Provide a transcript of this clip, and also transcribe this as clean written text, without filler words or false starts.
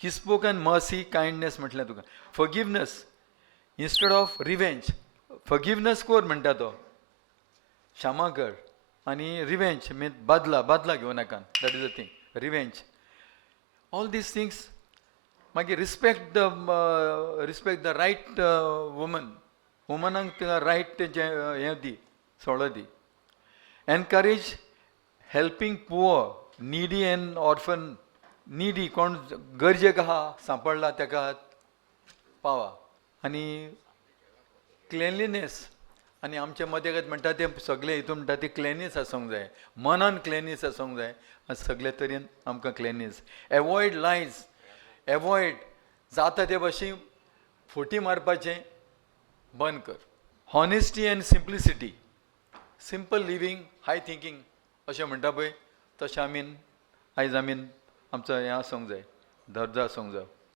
ही spoken mercy kindness म्हटल्यार तुका forgiveness instead of revenge. Forgiveness कोर म्हणटा तो, क्षमा कर. आणि रिवेंज मीन बदला घेवं नाका. That is a thing revenge. All these things. मागीर रिस्पेक्ट द रायट वुमनाक रायट हें दी, सोडो दी. Encourage helping poor needy and orphan. Needy कोण गरजेक आहा सांपडला ताका पावा. आनी क्लेनलीनेस. आनी आमचे मदेगत म्हणटा ते सगळे हितून म्हणटा ती क्लेनीस आसूंक जाय, मनान क्लेनीस आसूंक जाय. सगळे तरेन आमकां क्लेनीस. Avoid lies. एवॉयड जाता ते भाशेन फोटी मारपाचें बंद कर. Honesty and simplicity. Simple living high thinking अशें म्हणटा पळय तशें आयज आमचो हें आसूंक जाय, दर्जो आसूंक जाय.